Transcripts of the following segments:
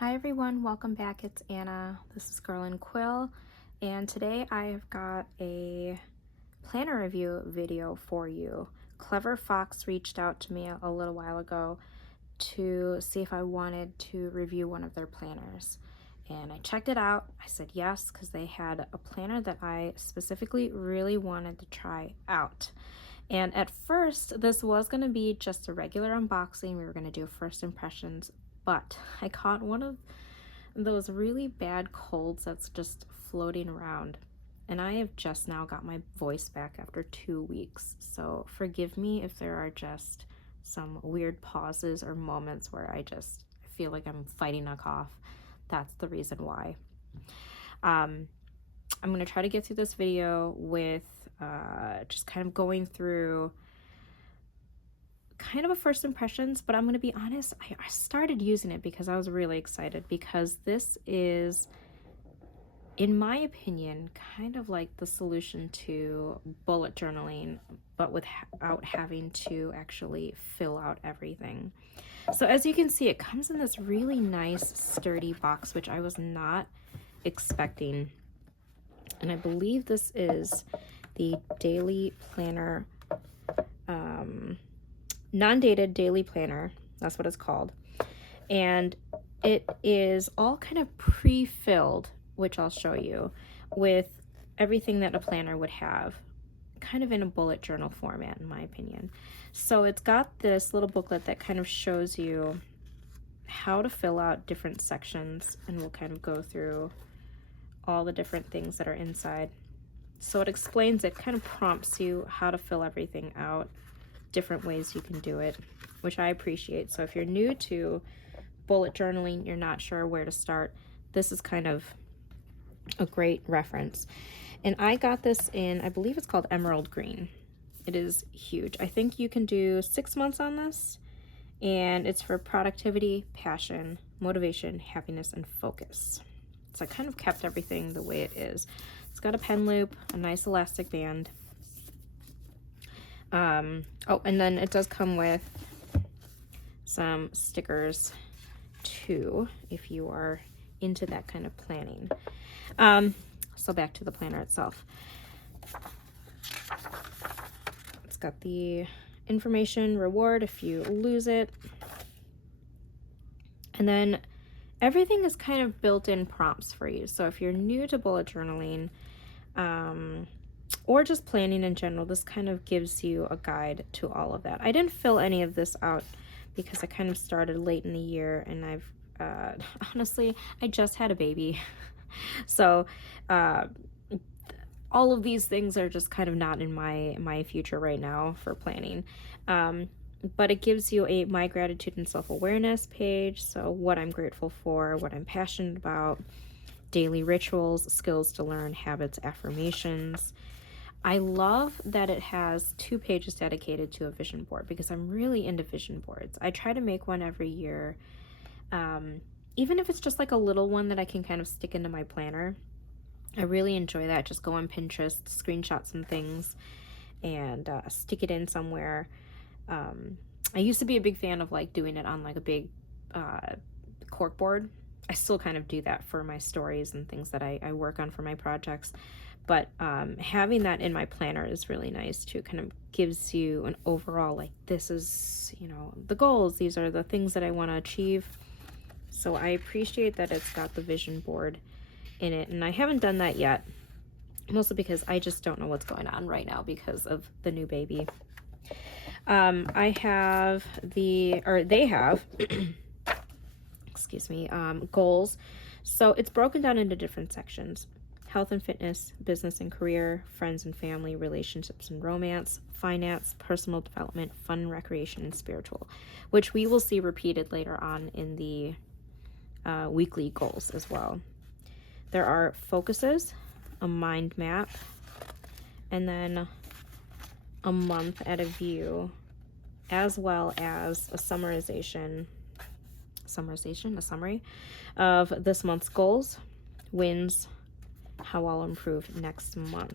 Hi everyone, welcome back. It's Anna. This is Girl and Quill, and today I have got a planner review video for you. Clever Fox reached out to me a little while ago to see if I wanted to review one of their planners. And I checked it out. I said yes, because they had a planner that I specifically really wanted to try out. And at first, this was going to be just a regular unboxing. We were going to do first impressions, but I caught one of those really bad colds that's just floating around. And I have just now got my voice back after 2 weeks. So forgive me if there are just some weird pauses or moments where I just feel like I'm fighting a cough. That's the reason why. I'm going to try to get through this video with just kind of going through kind of a first impressions, but I'm going to be honest, I started using it because I was really excited, because this is, in my opinion, kind of like the solution to bullet journaling, but without having to actually fill out everything. So as you can see, it comes in this really nice sturdy box, which I was not expecting. And I believe this is the daily planner, non-dated daily planner. That's what it's called. And it is all kind of pre-filled, which I'll show you, with everything that a planner would have, kind of in a bullet journal format, in my opinion. So it's got this little booklet that kind of shows you how to fill out different sections, and we'll kind of go through all the different things that are inside. So it explains, it kind of prompts you how to fill everything out, different ways you can do it, which I appreciate. So if you're new to bullet journaling, you're not sure where to start, this is kind of a great reference. And I got this in, I believe it's called Emerald Green. It is huge. I think you can do 6 months on this, and it's for productivity, passion, motivation, happiness, and focus. So I kind of kept everything the way it is. It's got a pen loop, a nice elastic band. Oh, and then it does come with some stickers too, if you are into that kind of planning. So back to the planner itself. It's got the information reward if you lose it. And then everything is kind of built-in prompts for you. So if you're new to bullet journaling, or just planning in general, this kind of gives you a guide to all of that. I didn't fill any of this out because I kind of started late in the year, and I've honestly, I just had a baby. So all of these things are just kind of not in my future right now for planning. But it gives you a my gratitude and self-awareness page. So what I'm grateful for, what I'm passionate about, daily rituals, skills to learn, habits, affirmations. I love that it has 2 pages dedicated to a vision board, because I'm really into vision boards. I try to make one every year, even if it's just like a little one that I can kind of stick into my planner. I really enjoy that. Just go on Pinterest, screenshot some things, and stick it in somewhere. I used to be a big fan of like doing it on like a big cork board. I still kind of do that for my stories and things that I work on for my projects. But having that in my planner is really nice too. Kind of gives you an overall, like, this is, you know, the goals. These are the things that I want to achieve. So I appreciate that it's got the vision board in it. And I haven't done that yet, mostly because I just don't know what's going on right now because of the new baby. I have they have, excuse me, goals. So it's broken down into different sections: health and fitness, business and career, friends and family, relationships and romance, finance, personal development, fun, recreation, and spiritual, which we will see repeated later on in the weekly goals as well. There are focuses, a mind map, and then a month at a view, as well as a summary of this month's goals, wins, how I'll improve next month.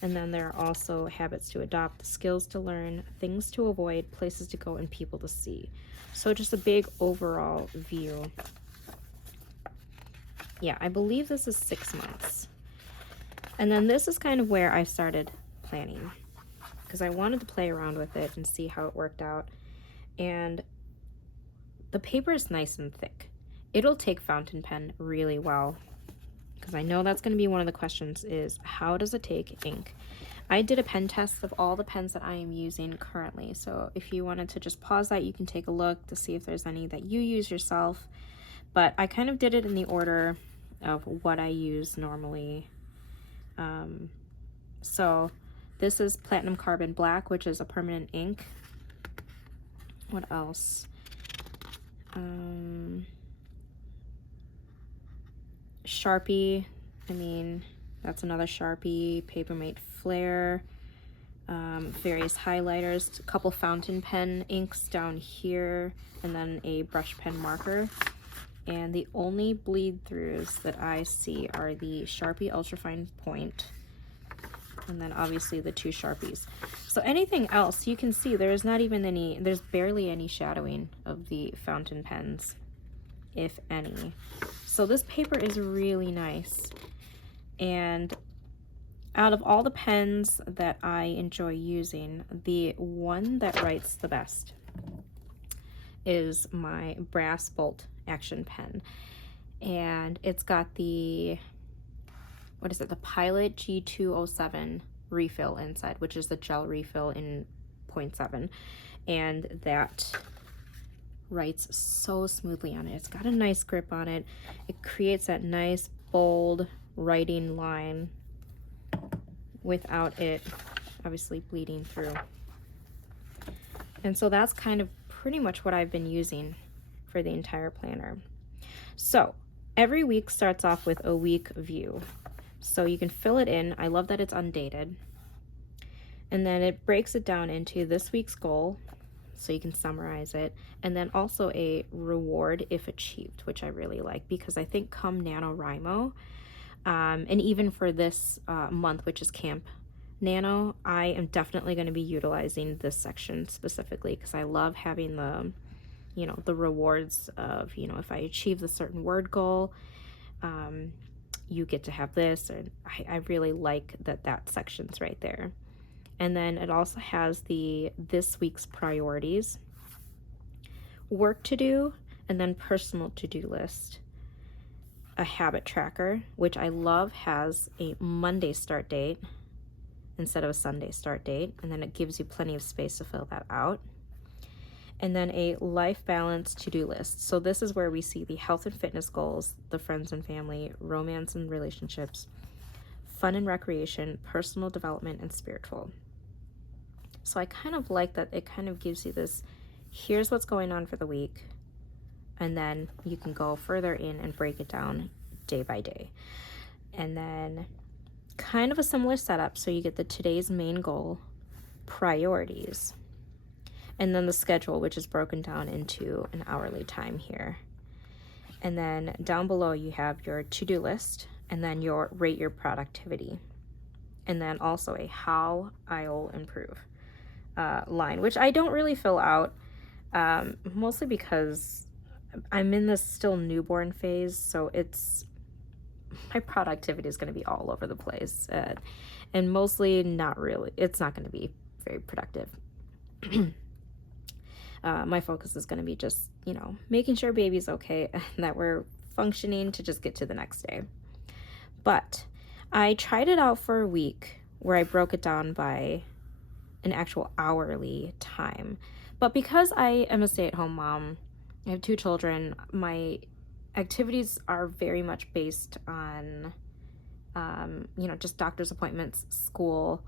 And then there are also habits to adopt, skills to learn, things to avoid, places to go, and people to see. So just a big overall view Yeah, I believe this is 6 months. And then this is kind of where I started planning, because I wanted to play around with it and see how it worked out. And the paper is nice and thick. It'll take fountain pen really well, because I know that's going to be one of the questions, is how does it take ink? I did a pen test of all the pens that I am using currently, so if you wanted to just pause that, you can take a look to see if there's any that you use yourself. But I kind of did it in the order of what I use normally. So this is Platinum Carbon Black, which is a permanent ink. What else? Sharpie, I mean, that's another Sharpie. Papermate Flare, various highlighters, a couple fountain pen inks down here, and then a brush pen marker. And the only bleed throughs that I see are the Sharpie Ultrafine Point, and then obviously the 2 Sharpies. So anything else, you can see there's not even any, there's barely any shadowing of the fountain pens, if any. So this paper is really nice. And out of all the pens that I enjoy using, the one that writes the best is my Brass Bolt Action Pen. And it's got the, what is it, the Pilot G207 refill inside, which is the gel refill in 0.7. And that writes so smoothly on it. It's got a nice grip on it. It creates that nice bold writing line without it obviously bleeding through. And so that's kind of pretty much what I've been using for the entire planner. So every week starts off with a week view. So you can fill it in. I love that it's undated. And then it breaks it down into this week's goal, so you can summarize it, and then also a reward if achieved, which I really like, because I think come NaNoWriMo, and even for this month, which is Camp Nano, I am definitely going to be utilizing this section specifically, because I love having the, you know, the rewards of, you know, if I achieve the certain word goal, you get to have this, and I really like that section's right there. And then it also has this week's priorities, work to do, and then personal to-do list. A habit tracker, which I love, has a Monday start date instead of a Sunday start date, and then it gives you plenty of space to fill that out. And then a life balance to-do list. So this is where we see the health and fitness goals, the friends and family, romance and relationships, fun and recreation, personal development, and spiritual. So I kind of like that it kind of gives you this, here's what's going on for the week, and then you can go further in and break it down day by day. And then kind of a similar setup, so you get the today's main goal, priorities, and then the schedule, which is broken down into an hourly time here. And then down below you have your to-do list, and then your rate your productivity, and then also a how I'll improve line, which I don't really fill out, mostly because I'm in this still newborn phase, so my productivity is going to be all over the place, and mostly not really, it's not going to be very productive. My focus is going to be just, you know, making sure baby's okay and that we're functioning to just get to the next day. But I tried it out for a week where I broke it down by an actual hourly time. But because I am a stay-at-home mom, I have 2 children, my activities are very much based on, you know, just doctor's appointments, school,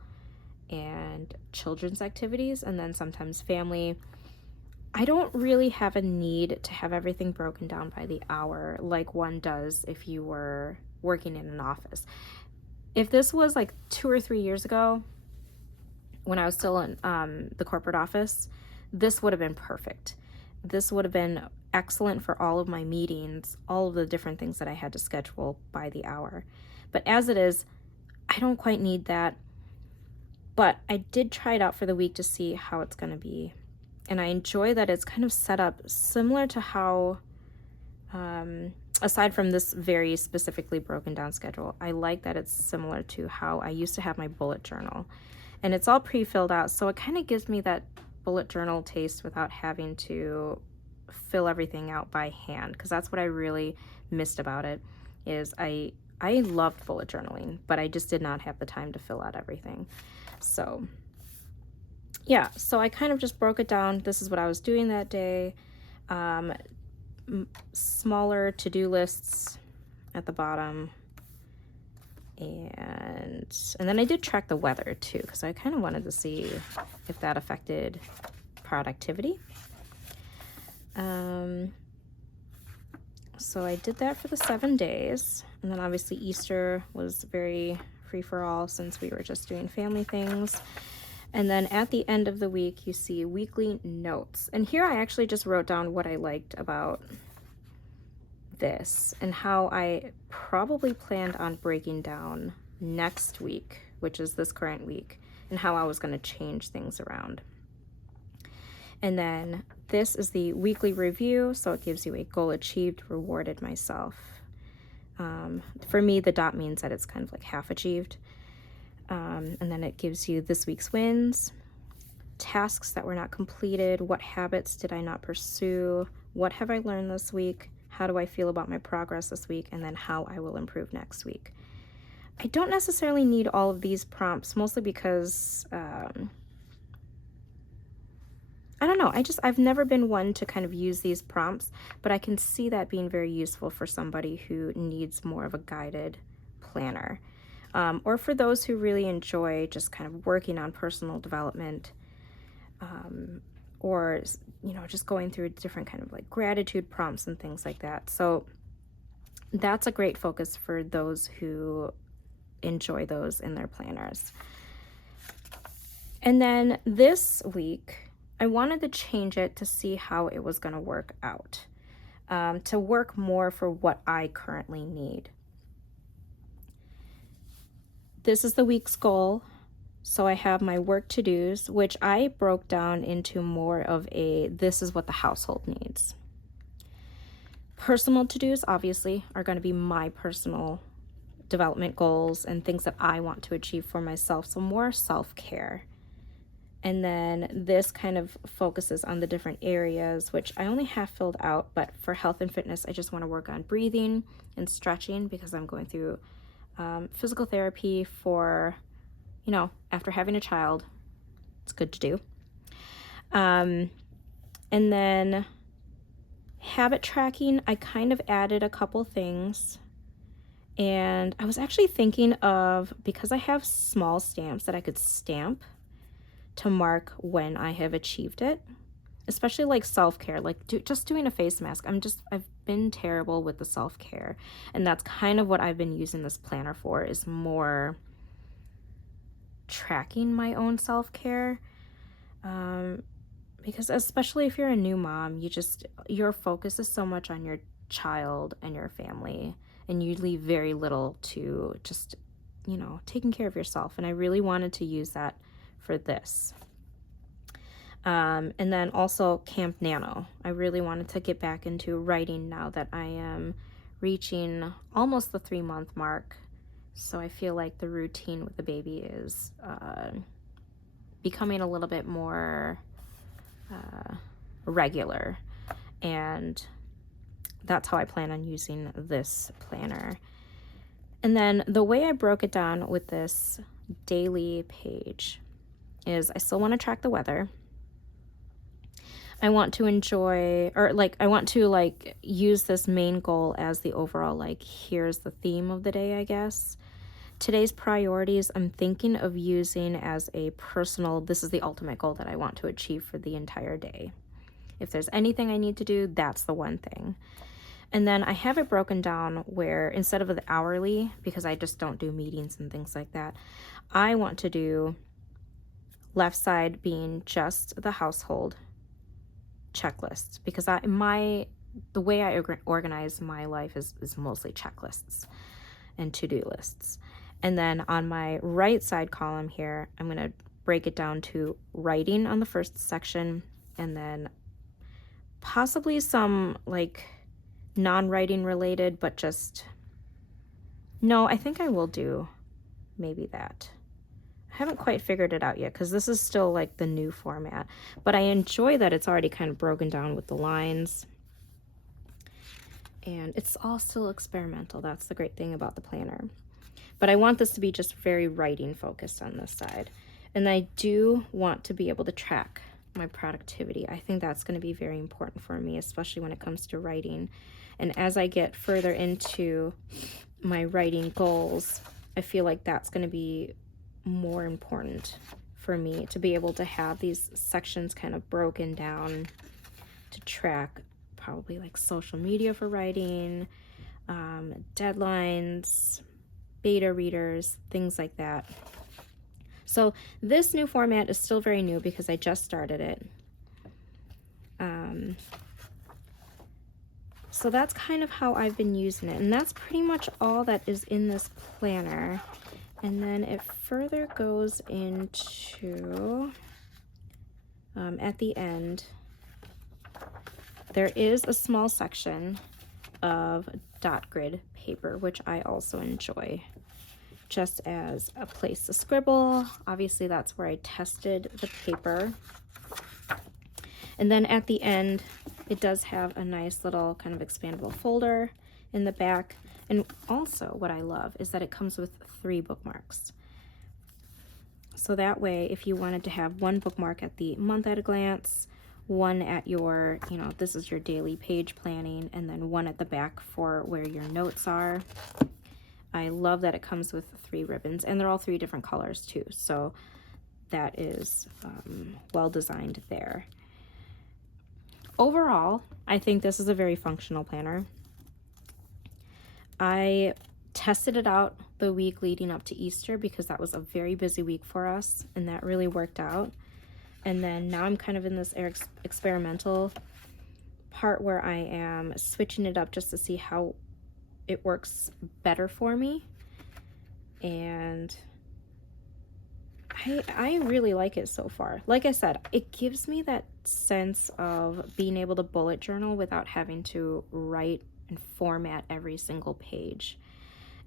and children's activities, and then sometimes family. I don't really have a need to have everything broken down by the hour like one does if you were working in an office. If this was like 2 or 3 years ago, when I was still in the corporate office, this would have been perfect. This would have been excellent for all of my meetings, all of the different things that I had to schedule by the hour. But as it is, I don't quite need that. But I did try it out for the week to see how it's going to be. And I enjoy that it's kind of set up similar to how aside from this very specifically broken down schedule, I like that it's similar to how I used to have my bullet journal. And it's all pre-filled out, so it kind of gives me that bullet journal taste without having to fill everything out by hand, because that's what I really missed about it. Is I loved bullet journaling, but I just did not have the time to fill out everything. So yeah, so I kind of just broke it down. This is what I was doing that day. Smaller to-do lists at the bottom, and then I did track the weather too, because I kind of wanted to see if that affected productivity. So I did that for the 7 days, and then obviously Easter was very free for all since we were just doing family things. And then at the end of the week, you see weekly notes. And here I actually just wrote down what I liked about this and how I probably planned on breaking down next week, which is this current week, and how I was going to change things around. And then this is the weekly review, so it gives you a goal achieved, rewarded myself. For me, the dot means that it's kind of like half achieved. And then it gives you this week's wins, tasks that were not completed, what habits did I not pursue, what have I learned this week, how do I feel about my progress this week, and then how I will improve next week. I don't necessarily need all of these prompts, mostly because I don't know, I've never been one to kind of use these prompts, but I can see that being very useful for somebody who needs more of a guided planner. Or for those who really enjoy just kind of working on personal development, or, you know, just going through different kind of like gratitude prompts and things like that. So that's a great focus for those who enjoy those in their planners. And then this week, I wanted to change it to see how it was going to work out, to work more for what I currently need. This is the week's goal. So I have my work to-dos, which I broke down into more of a, this is what the household needs. Personal to-dos, obviously, are going to be my personal development goals and things that I want to achieve for myself. So more self-care. And then this kind of focuses on the different areas, which I only have filled out, but for health and fitness, I just want to work on breathing and stretching because I'm going through physical therapy for, you know, after having a child. It's good to do. And then habit tracking, I kind of added a couple things. And I was actually thinking of, because I have small stamps that I could stamp to mark when I have achieved it, especially like self-care, like just doing a face mask. I've been terrible with the self-care, and that's kind of what I've been using this planner for, is more tracking my own self-care, because especially if you're a new mom, your focus is so much on your child and your family, and you leave very little to just, you know, taking care of yourself. And I really wanted to use that for this. And then also Camp Nano. I really wanted to get back into writing now that I am reaching almost the 3-month mark. So I feel like the routine with the baby is becoming a little bit more regular. And that's how I plan on using this planner. And then the way I broke it down with this daily page is I still want to track the weather. I want to enjoy, or like, I want to like use this main goal as the overall, like, here's the theme of the day, I guess. Today's priorities, I'm thinking of using as a personal, this is the ultimate goal that I want to achieve for the entire day. If there's anything I need to do, that's the one thing. And then I have it broken down where instead of the hourly, because I just don't do meetings and things like that, I want to do left side being just the household checklists, because the way I organize my life is mostly checklists and to-do lists. And then on my right side column here, I'm going to break it down to writing on the first section, and then possibly some like non-writing related, but just, no, I think I will do maybe that. I haven't quite figured it out yet because this is still like the new format, but I enjoy that it's already kind of broken down with the lines. And it's all still experimental. That's the great thing about the planner. But I want this to be just very writing focused on this side. And I do want to be able to track my productivity. I think that's going to be very important for me, especially when it comes to writing. And as I get further into my writing goals, I feel like that's going to be more important for me to be able to have these sections kind of broken down to track probably like social media for writing, deadlines, beta readers, things like that. So this new format is still very new because I just started it. So that's kind of how I've been using it, and that's pretty much all that is in this planner. And then it further goes into, at the end, there is a small section of dot grid paper, which I also enjoy, just as a place to scribble. Obviously, that's where I tested the paper. And then at the end, it does have a nice little kind of expandable folder in the back. And also what I love is that it comes with 3 bookmarks. So that way, if you wanted to have one bookmark at the month at a glance, one at your, this is your daily page planning, and then one at the back for where your notes are. I love that it comes with 3 ribbons, and they're all 3 different colors too. So that is well designed there. Overall, I think this is a very functional planner. I tested it out the week leading up to Easter because that was a very busy week for us, and that really worked out. And then now I'm kind of in this experimental part where I am switching it up just to see how it works better for me. And I really like it so far. Like I said, it gives me that sense of being able to bullet journal without having to write and format every single page.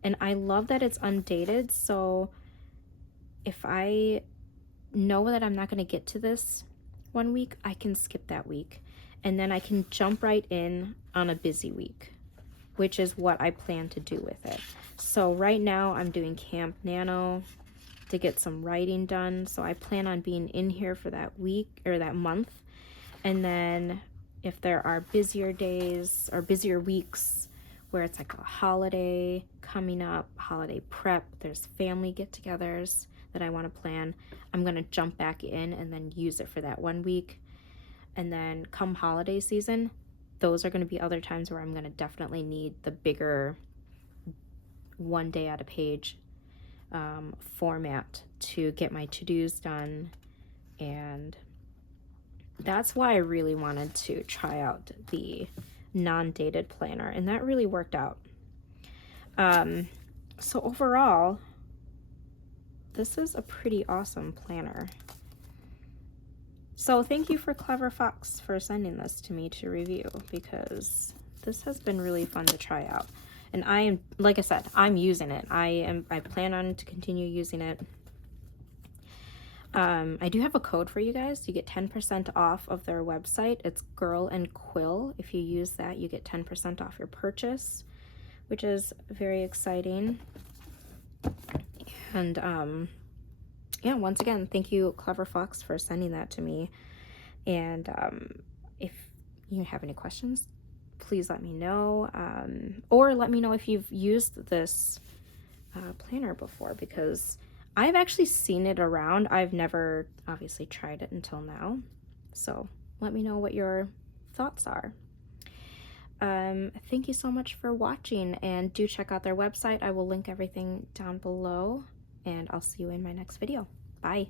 And I love that it's undated, so if I know that I'm not going to get to this one week, I can skip that week. And then I can jump right in on a busy week, which is what I plan to do with it. So right now I'm doing Camp Nano to get some writing done. So I plan on being in here for that week or that month. And then if there are busier days or busier weeks where it's like a holiday coming up, holiday prep, there's family get-togethers that I want to plan, I'm going to jump back in and then use it for that one week. And then come holiday season, those are going to be other times where I'm going to definitely need the bigger one day at a page format to get my to-dos done. And that's why I really wanted to try out the non-dated planner, and that really worked out. So overall, this is a pretty awesome planner. So thank you for Clever Fox for sending this to me to review, because this has been really fun to try out. And I am, like I said, I'm using it. I plan on to continue using it. I do have a code for you guys. You get 10% off of their website. It's Girl and Quill. If you use that, you get 10% off your purchase, which is very exciting. And yeah, once again, thank you, Clever Fox, for sending that to me. And if you have any questions, please let me know, or let me know if you've used this planner before, because I've actually seen it around. I've never obviously tried it until now. So let me know what your thoughts are. Thank you so much for watching, and do check out their website. I will link everything down below, and I'll see you in my next video. Bye.